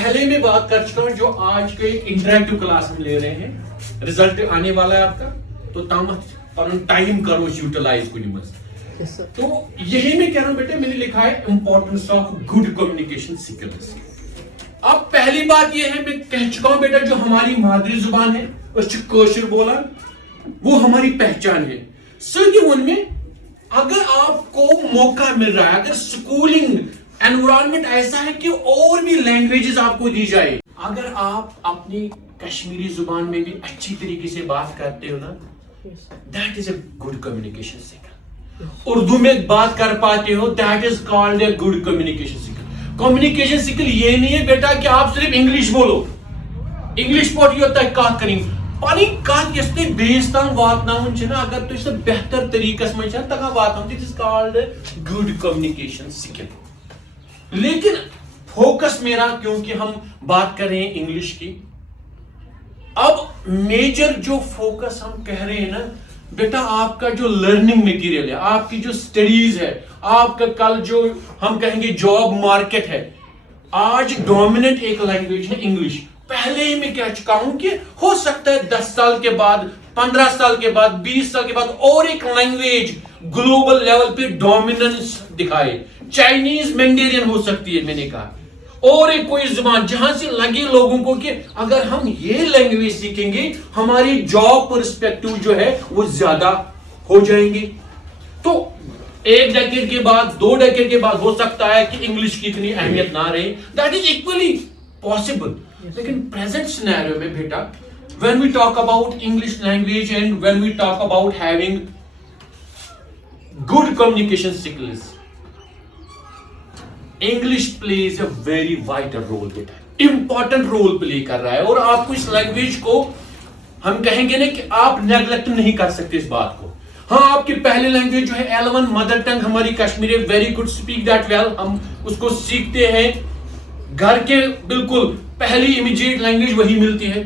पहले मैं बात कर चुका हूं जो आज के इंटरैक्टिव क्लास हम ले रहे हैं, रिजल्ट आने वाला है आपका, तो तामत टाइम करो यूटिलाइज कुछ मत। तो यही मैं कह रहा हूं बेटे, मैंने लिखा है importance of good communication skills. अब पहली बात यह है, मैं कह चुका हूं बेटा, जो हमारी मादरी जुबान है उसको कोशिश बोला वो हमारी पहचान है। सिर्फ उनमें अगर आपको मौका मिल रहा है, अगर स्कूलिंग एनवायरनमेंट ऐसा है कि और भी लैंग्वेजेस आपको दी जाए, अगर आप अपनी कश्मीरी जुबान में भी अच्छी तरीके से बात करते हो ना, that is a good communication skill. Urdu में बात कर पाते हो, that is called a good communication skill. Communication skill ये नहीं है बेटा कि आप सिर्फ इंग्लिश बोलो, इंग्लिश पोटी होता है कत करेंगे पानी कत यस तुम बेस तम वातनावन छ ना, अगर तुम सह बेहतर तरीकस मज तक वातनावन, this is called good communication skill. लेकिन फोकस मेरा, क्योंकि हम बात कर रहे हैं इंग्लिश की, अब मेजर जो फोकस हम कह रहे हैं ना बेटा, आपका जो लर्निंग मटेरियल है, आपकी जो स्टडीज है, आपका कल जो हम कहेंगे जॉब मार्केट है, आज डोमिनेंट एक लैंग्वेज है इंग्लिश। पहले ही मैं कह चुका हूं कि हो सकता है 10 साल के बाद, 15 साल के बाद, 20 साल के बाद और एक लैंग्वेज ग्लोबल लेवल पे डोमिनेंस दिखाए। चाइनीज मैंडेरियन हो सकती है, मैंने कहा, और एक कोई जुबान जहां से लगे लोगों को कि अगर हम ये लैंग्वेज सीखेंगे हमारी जॉब पर्सपेक्टिव जो है वो ज्यादा हो जाएंगे। तो 1 डेकेड के बाद, 2 डेकेड के बाद हो सकता है कि इंग्लिश की इतनी अहमियत ना रहे, दैट इज इक्वली पॉसिबल। लेकिन प्रेजेंट सिनेरियो में बेटा, when we talk about English language and when we talk about having good communication skills, English plays a very vital role बेटा, इंपॉर्टेंट रोल प्ले कर रहा है। और आपको इस लैंग्वेज को हम कहेंगे ना कि आप नेग्लेक्ट नहीं कर सकते इस बात को। हाँ, आपकी पहली लैंग्वेज जो है L1 मदर टंग हमारी Kashmiri, very good, speak that well, हम उसको सीखते हैं घर के, बिल्कुल पहली इमीडिएट लैंग्वेज वही मिलती है,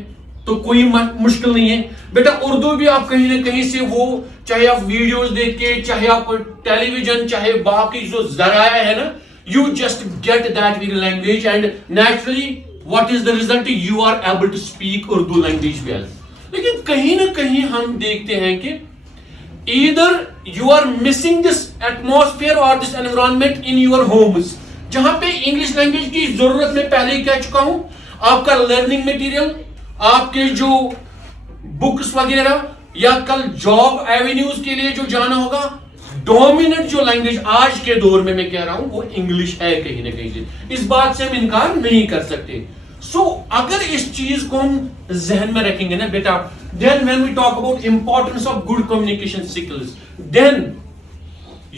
तो कोई मुश्किल नहीं है बेटा। उर्दू भी आप कहीं ना कहीं से, वो चाहे आप वीडियोस देख के, चाहे आप टेलीविजन, चाहे बाकी जो जराया है ना, you just get that very language and naturally what is the result, you are able to speak Urdu language well। लेकिन कहीं ना कहीं हम देखते हैं कि either you are missing this atmosphere or this environment in your homes, जहां पे इंग्लिश लैंग्वेज की जरूरत मैं पहले ही कह चुका हूं, आपका लर्निंग मटेरियल, आपके जो बुक्स वगैरह, या कल जॉब एवेन्यूज के लिए जो जाना होगा, डोमिनेंट जो लैंग्वेज आज के दौर में मैं कह रहा हूं वो इंग्लिश है कहीं ना कहीं से, इस बात से हम इनकार नहीं कर सकते। अगर इस चीज को हम जहन में रखेंगे ना बेटा, then when we talk about importance of good communication skills, then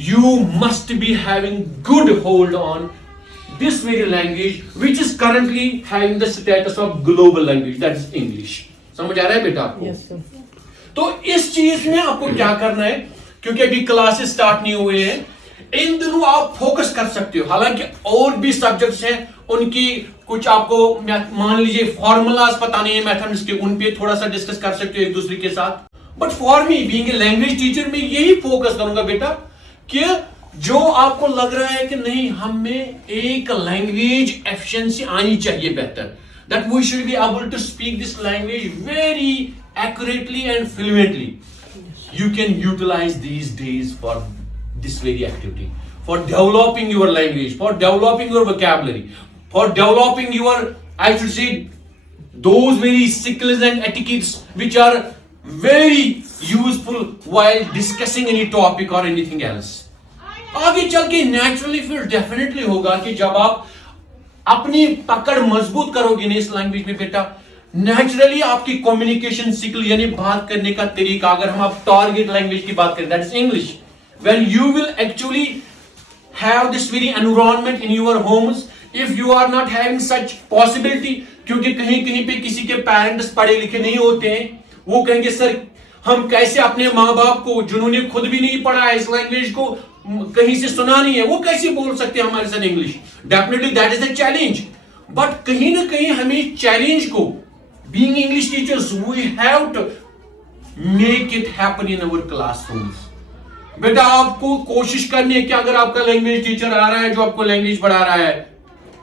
you must be having good hold on this very language which is currently having the status of global language, that is English. समझ आ रहा है बेटा आपको? yes, तो इस चीज में आपको क्या करना है, क्योंकि अभी क्लासेस स्टार्ट नहीं हुए हैं, इन दिनों आप फोकस कर सकते हो। हालांकि और भी सब्जेक्ट्स हैं, उनकी कुछ आपको मान लीजिए फॉर्मूलाज पता नहीं है मैथमेटिक्स के, उन पे थोड़ा सा डिस्कस कर सकते हो एक दूसरे के साथ। But for me being a language teacher, मैं यही फोकस करूंगा बेटा कि जो आपको लग रहा है कि नहीं, हमें एक लैंग्वेज एफिशिएंसी आनी चाहिए बेहतर, that we should be able to speak this language very accurately and fluently, you can utilize these days for this very activity, for developing your language, for developing your vocabulary, for developing your, I should say, those very skills and etiquettes which are very useful while discussing any topic or anything else। आगे चल के नेचुरली फिर डेफिनेटली होगा कि जब आप अपनी पकड़ मजबूत करोगे ना इस लैंग्वेज में बेटा, नेचुरली आपकी कम्युनिकेशन स्किल यानी बात करने का तरीका, अगर हम आप टारगेट लैंग्वेज की बात करें, that is English, when you will actually have this very environment in your homes, if you are not having such possibility, क्योंकि कहीं कहीं पे किसी के पेरेंट्स पढ़े लिखे नहीं होते हैं, वो कहेंगे सर हम कैसे अपने माँ बाप को, जिन्होंने खुद भी नहीं पढ़ा है इस लैंग्वेज को, कहीं से सुना नहीं है, वो कैसे बोल सकते हैं हमारे साथ English. Definitely that is the challenge, but कहीं ना कहीं हमें चैलेंज को, being English teachers, we have to make it happen in our classrooms। बेटा आपको कोशिश करनी है कि अगर आपका लैंग्वेज टीचर आ रहा है जो आपको लैंग्वेज पढ़ा रहा है,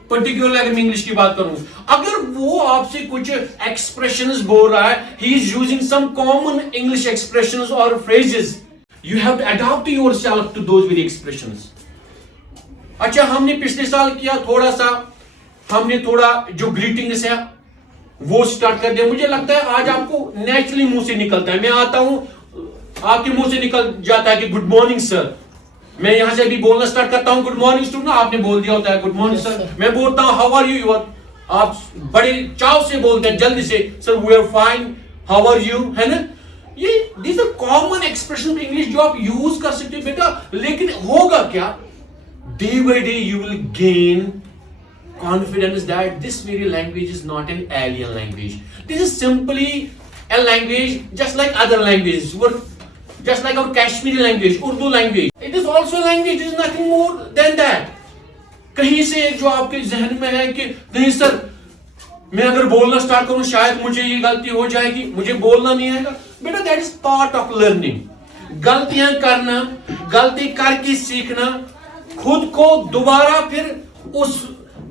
पर्टिकुलर अगर मैं इंग्लिश की बात करूं, अगर वो आपसे कुछ एक्सप्रेशंस बोल रहा है, he is using some common English expressions और phrases, you have to adopt yourself to those very expressions. अच्छा, हमने पिछले साल किया थोड़ा सा, हमने थोड़ा जो ग्रीटिंग्स है वो स्टार्ट कर दिया। मुझे लगता है आज आपको नेचुरली मुंह से निकलता है, मैं आता हूं आपके मुंह से निकल जाता है कि गुड मॉर्निंग सर। मैं यहां से भी बोलना स्टार्ट करता हूं गुड मॉर्निंग स्टूडेंट, आपने बोल दिया होता है गुड मॉर्निंग सर। मैं बोलता हूं हाउ आर यू, आप बड़े चाव से बोलते हैं जल्दी से, sir we are fine, how are you, है ना। ये this are common expression English जो आप यूज कर सकते हो बेटा। लेकिन होगा क्या, day by day you will gain confidence that this very language is not an alien language. This is simply a language just like other languages, just like our Kashmiri language, Urdu language. It is also a language, it is nothing more than that. कहीं से जो आपके जहन में है कि नहीं सर मैं अगर बोलना स्टार्ट करूं शायद मुझे ये गलती हो जाएगी, मुझे बोलना नहीं आएगा, बेटा that is part of learning. गलतियां करना, गलती करके सीखना, खुद को दोबारा फिर उस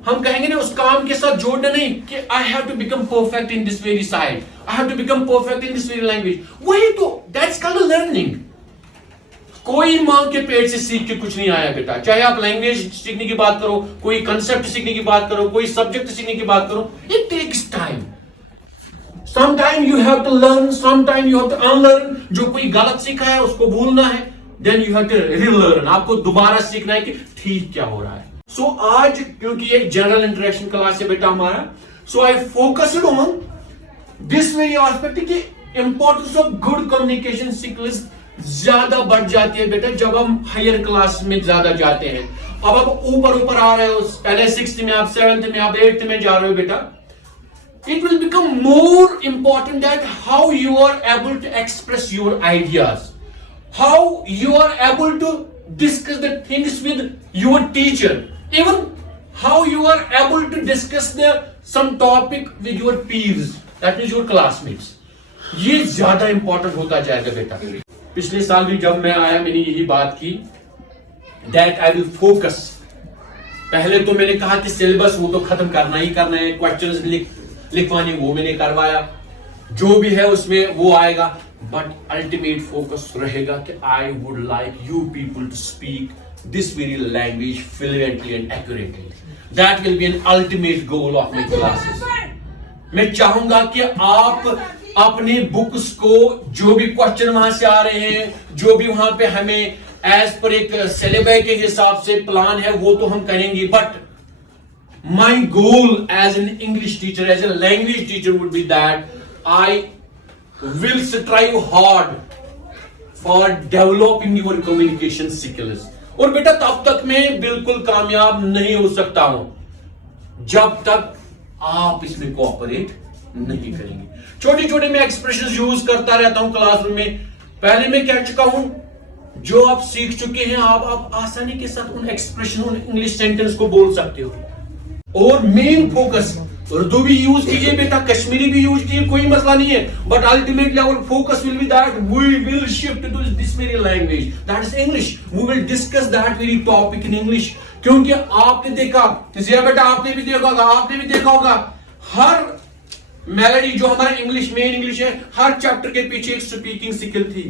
हम कहेंगे ना उस काम के साथ जोड़ना नहीं कि I have to become perfect in this very side, I have to become perfect in this very language. वही तो दैट्स कॉल्ड लर्निंग। कोई मां के पेट से सीख के कुछ नहीं आया बेटा, चाहे आप लैंग्वेज सीखने की बात करो, कोई कंसेप्ट सीखने की बात करो, कोई सब्जेक्ट सीखने की बात करो, it takes time. Sometime you have to learn, sometime you have to unlearn. जो कोई गलत सीखा है उसको भूलना है, then you have to relearn, आपको दोबारा सीखना है कि ठीक क्या हो रहा है। सो आज क्योंकि ये जनरल इंटरेक्शन क्लास है बेटा हमारा, so I focused on this very aspect कि importance of good communication skills ज्यादा बढ़ जाती है बेटा जब हम हायर क्लास में ज्यादा जाते हैं। अब आप ऊपर आ रहे हो, पहले 6th में, आप 7th में, आप 8th में जा रहे हो बेटा, it will become more important that how you are able to express your ideas, how you are able to discuss the things with your teacher, even how you are able to discuss some topic with your peers, that means your classmates. ये ज्यादा इंपॉर्टेंट होता जाएगा बेटा। पिछले साल भी जब मैं आया मैंने यही बात की, that I will focus। पहले तो मैंने कहा कि सिलेबस वो तो खत्म करना ही करना है, क्वेश्चंस लिखवाने वो मैंने करवाया, जो भी है उसमें वो आएगा, बट अल्टीमेट फोकस रहेगा कि I would like you people to speak this very language fluently and accurately. That will be an ultimate goal of my classes. मैं चाहूंगा कि आप अपनी बुक्स को, जो भी क्वेश्चन वहां से आ रहे हैं, जो भी वहां पे हमें एज पर एक सिलेबस के हिसाब से प्लान है वो तो हम करेंगे, but my goal as an English teacher, as a language teacher would be that I will strive hard for developing your communication skills। और बेटा तब तक मैं बिल्कुल कामयाब नहीं हो सकता हूं जब तक आप इसमें कोऑपरेट नहीं करेंगे। छोटे छोटे मैं एक्सप्रेशंस यूज करता रहता हूं क्लासरूम में, पहले मैं कह चुका हूं, जो आप सीख चुके हैं आप आसानी के साथ उन एक्सप्रेशन, उन इंग्लिश सेंटेंस को बोल सकते हो। और मेन फोकस उर्दू भी यूज कीजिए बेटा, कश्मीरी भी यूज कीजिए, कोई मसला नहीं है, but ultimately our focus will be that we will shift to this very language, that is English. We will discuss that very topic in English. क्योंकि आपने देखा जिया बेटा, आपने भी देखा होगा हर मेलोडी जो हमारा इंग्लिश मेन इंग्लिश है, हर चैप्टर के पीछे एक स्पीकिंग स्किल थी।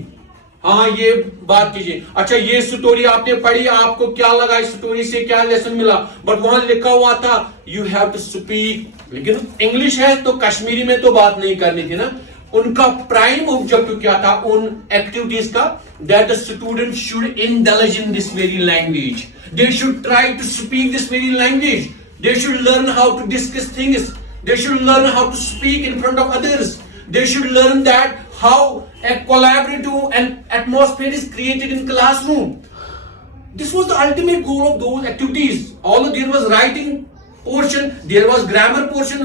हाँ ये बात कीजिए। अच्छा ये स्टोरी आपने पढ़ी, आपको क्या लगा, इस स्टोरी से क्या लेसन मिला, बट वहां लिखा हुआ था यू हैव टू स्पीक, लेकिन इंग्लिश है तो कश्मीरी में तो बात नहीं करनी थी ना। उनका प्राइम ऑब्जेक्टिव क्या था उन एक्टिविटीज का, that the student should indulge in this very language, they should try to speak this very language, they should learn how to discuss things, they should learn how to speak in front of others, they should learn that how a collaborative and atmosphere is created in classroom. This was the ultimate goal of those activities. Although there was writing portion, there was grammar portion,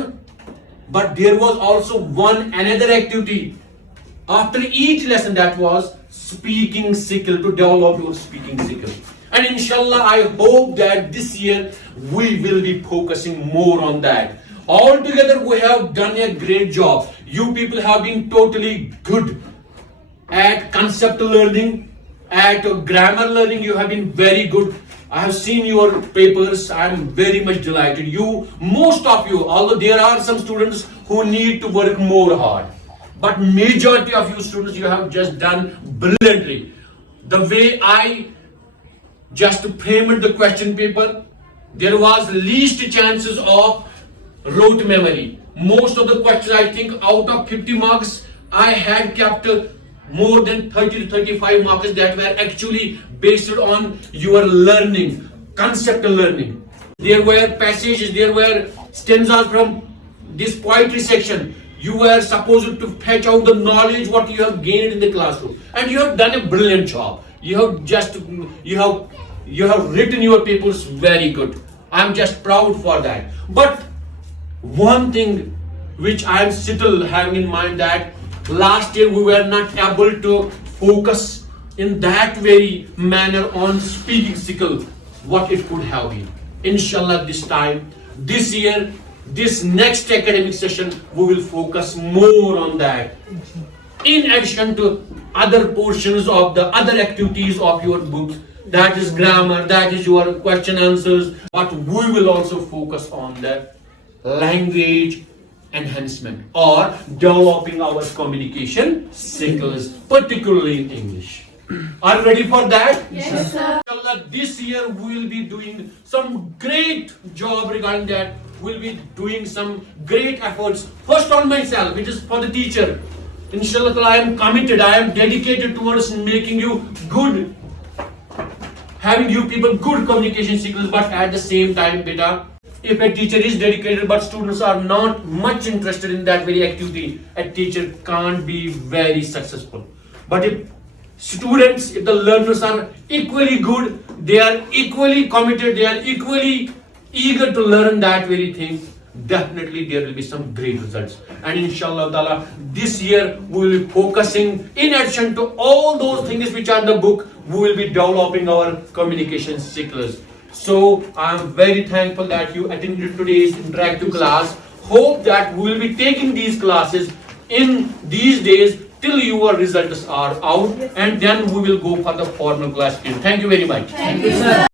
but there was also another activity after each lesson, that was speaking skill, to develop your speaking skill. And inshallah I hope that this year we will be focusing more on that. Altogether we have done a great job. You people have been totally good at concept learning, at grammar learning. You have been very good. I have seen your papers. I am very much delighted. Most of you, although there are some students who need to work more hard, but majority of you students, you have just done brilliantly. The way I just framed the question paper, there was least chances of rote memory. Most of the questions, I think out of 50 marks, I had kept more than 30 to 35 marks that were actually based on your learning, concept learning. There were passages, there were stanzas from this poetry section. You were supposed to fetch out the knowledge what you have gained in the classroom, and you have done a brilliant job. You have written your papers very good. I'm just proud for that. But one thing which I am still having in mind, that last year we were not able to focus in that very manner on speaking skill, what it could have been. Inshallah, this year, this next academic session, we will focus more on that. In addition to other portions of the other activities of your book, that is grammar, that is your question answers, but we will also focus on the language enhancement or developing our communication skills, particularly in English. Are you ready for that? Yes, sir. Inshallah, this year we will be doing some great job regarding that. We'll be doing some great efforts. First on myself, it is for the teacher. Inshallah, I am committed, I am dedicated towards making you good, having you people good communication skills, but at the same time, beta, if a teacher is dedicated but students are not much interested in that very activity, a teacher can't be very successful. But if the learners are equally good, they are equally committed, they are equally eager to learn that very thing, definitely there will be some great results. And inshallah ta'ala, this year we will be focusing, in addition to all those things which are in the book, we will be developing our communication skills. So I am very thankful that you attended today's interactive class. Hope that we will be taking these classes in these days till your results are out, and then we will go for the formal class. Thank you very much. Thank you, sir.